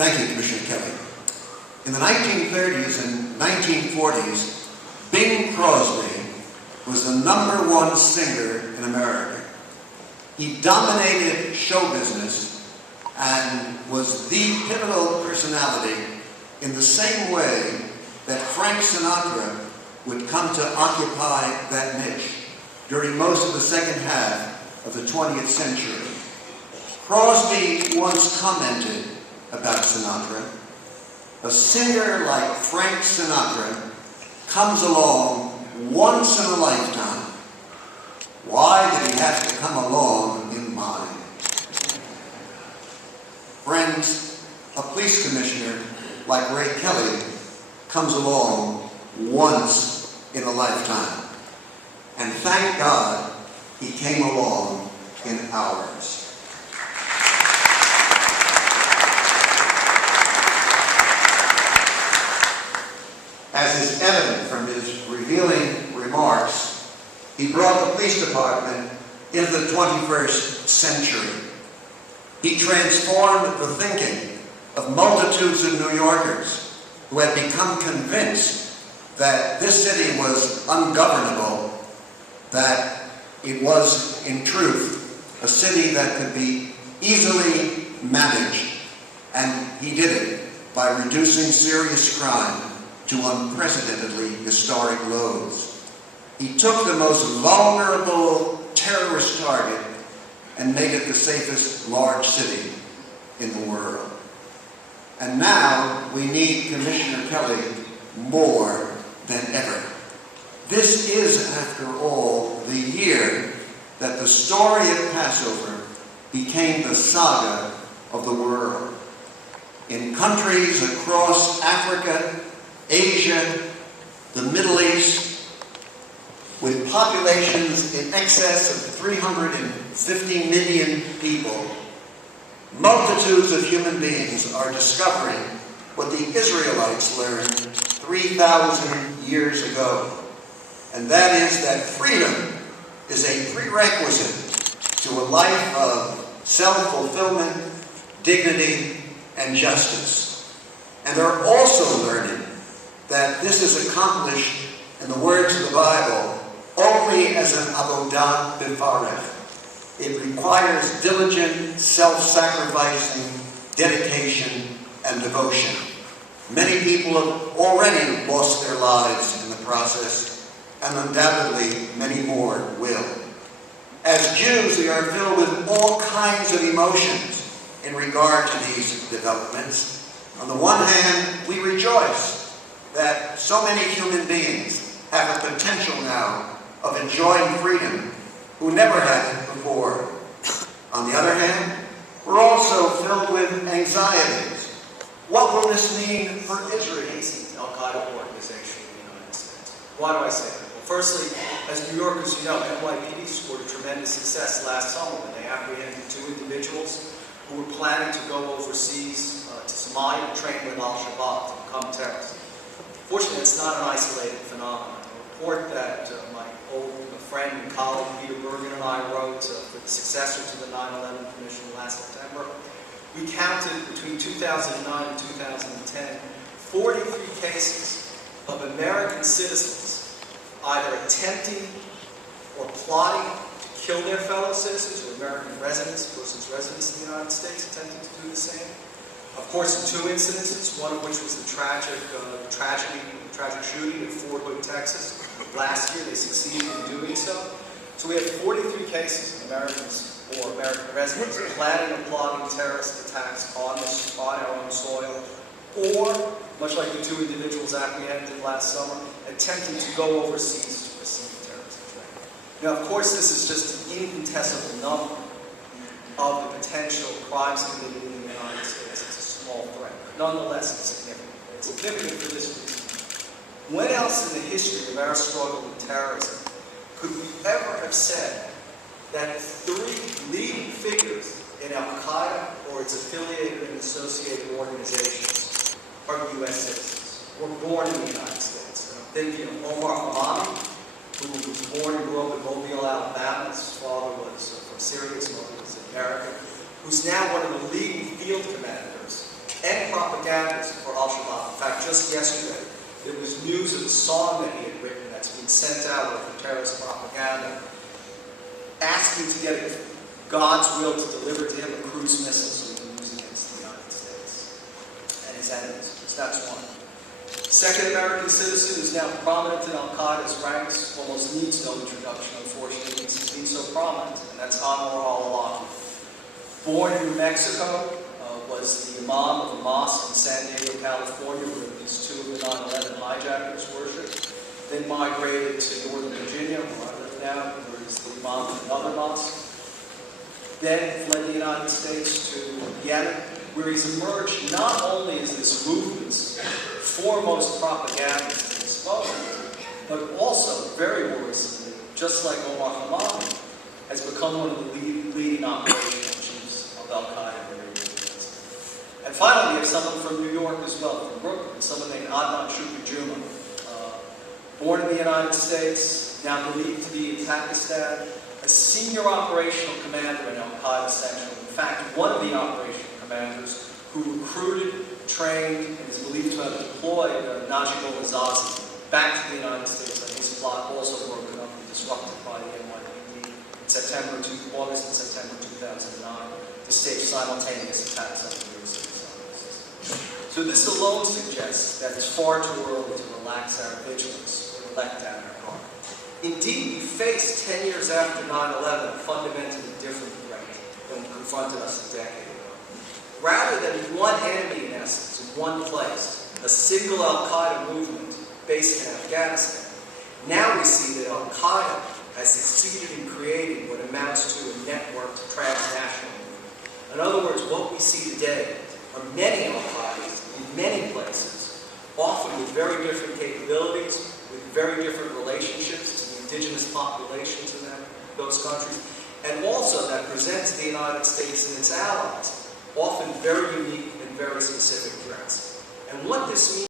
Thank you, Commissioner Kelly. In the 1930s and 1940s, Bing Crosby was the #1 singer in America. He dominated show business and was the pivotal personality in the same way that Frank Sinatra would come to occupy that niche during most of the second half of the 20th century. Crosby once commented about Sinatra, "A singer like Frank Sinatra comes along once in a lifetime. Why did he have to come along in mine?" Friends, a police commissioner like Ray Kelly comes along once in a lifetime. And thank God he came along in ours. As is evident from his revealing remarks, he brought the police department into the 21st century. He transformed the thinking of multitudes of New Yorkers who had become convinced that this city was ungovernable, that it was, in truth, a city that could be easily managed. And he did it by reducing serious crime to unprecedentedly historic lows. He took the most vulnerable terrorist target and made it the safest large city in the world. And now we need Commissioner Kelly more than ever. This is, after all, the year that the story of Passover became the saga of the world. In countries across Africa, Asia, the Middle East, with populations in excess of 350 million people, multitudes of human beings are discovering what the Israelites learned 3,000 years ago, and that is that freedom is a prerequisite to a life of self-fulfillment, dignity, and justice. And they're also learning that this is accomplished, in the words of the Bible, only as an avodah befarech. It requires diligent, self-sacrificing dedication and devotion. Many people have already lost their lives in the process, and undoubtedly many more will. As Jews, we are filled with all kinds of emotions in regard to these developments. On the one hand, we rejoice that so many human beings have a potential now of enjoying freedom who never had it before. On the other hand, we're also filled with anxieties. What will this mean for Israel? Al-Qaeda organization in the United States. Why do I say that? Well, firstly, as New Yorkers, you know, NYPD scored a tremendous success last summer when they apprehended 2 individuals who were planning to go overseas to Somalia to train with Al-Shabaab to become terrorists. Fortunately, it's not an isolated phenomenon. A report that my old friend and colleague Peter Bergen and I wrote for the successor to the 9/11 Commission last September, we counted between 2009 and 2010 43 cases of American citizens either attempting or plotting to kill their fellow citizens or American residents, persons residents in the United States attempting to do the same. Of course, in 2 incidences, one of which was the tragic shooting in Fort Hood, Texas. Last year, they succeeded in doing so. So we have 43 cases of Americans or American residents planning and plotting terrorist attacks on our own soil, or, much like the 2 individuals apprehended last summer, attempting to go overseas to receive terrorist training. Now, of course, this is just an infinitesimal number of the potential crimes committed in the United States. It's a small threat. Nonetheless, it's significant. It's significant for this reason. When else in the history of our struggle with terrorism could we ever have said that 3 leading figures in Al-Qaeda or its affiliated and associated organizations are U.S. citizens, were born in the United States? And I'm thinking of Omar Hamami, who was born and grew up in Mobile, Alabama. His father was from Syria, his mother was American, who's now one of the leading field commanders and just yesterday, there was news of a song that he had written that's been sent out with terrorist propaganda, asking to get God's will to deliver to him a cruise missile so he can use against the United States and his enemies. So that's one. Second American citizen who's now prominent in Al-Qaeda's ranks, almost needs no introduction, unfortunately, because he's been so prominent, and that's Anwar al-Awlaki. Born in New Mexico, was the imam of a mosque in San Diego, California, where these two of the 9/11 hijackers worshiped. Then migrated to Northern Virginia, where I live now, where he's the imam of another mosque. Then fled the United States to Yemen, where he's emerged not only as this movement's foremost propagandist and spokesman, but also, very worrisomely, just like Omar Hamadi, has become one of the leading operational chiefs of Al-Qaeda. And finally, we have someone from New York as well, from Brooklyn, someone named Adnan Shukri, born in the United States, now believed to be in Pakistan, a senior operational commander in Al-Qaeda Central. In fact, one of the operational commanders who recruited, trained, and is believed to have deployed Najib al-Azazi back to the United States on his plot, also broken up and disrupted by the NYPD in August and September 2009, to stage simultaneous attacks on the New York City. So this alone suggests that it's far too early to relax our vigilance or let down our guard. Indeed, we face 10 years after 9/11 a fundamentally different threat than confronted us a decade ago. Rather than one enemy, in essence, in one place, a single Al-Qaeda movement based in Afghanistan, now we see that Al-Qaeda has succeeded in creating what amounts to a networked transnational movement. In other words, what we see today are many Al-Qaedas in many places, often with very different capabilities, with very different relationships to the indigenous populations in those countries, and also that presents the United States and its allies often very unique and very specific threats. And what this means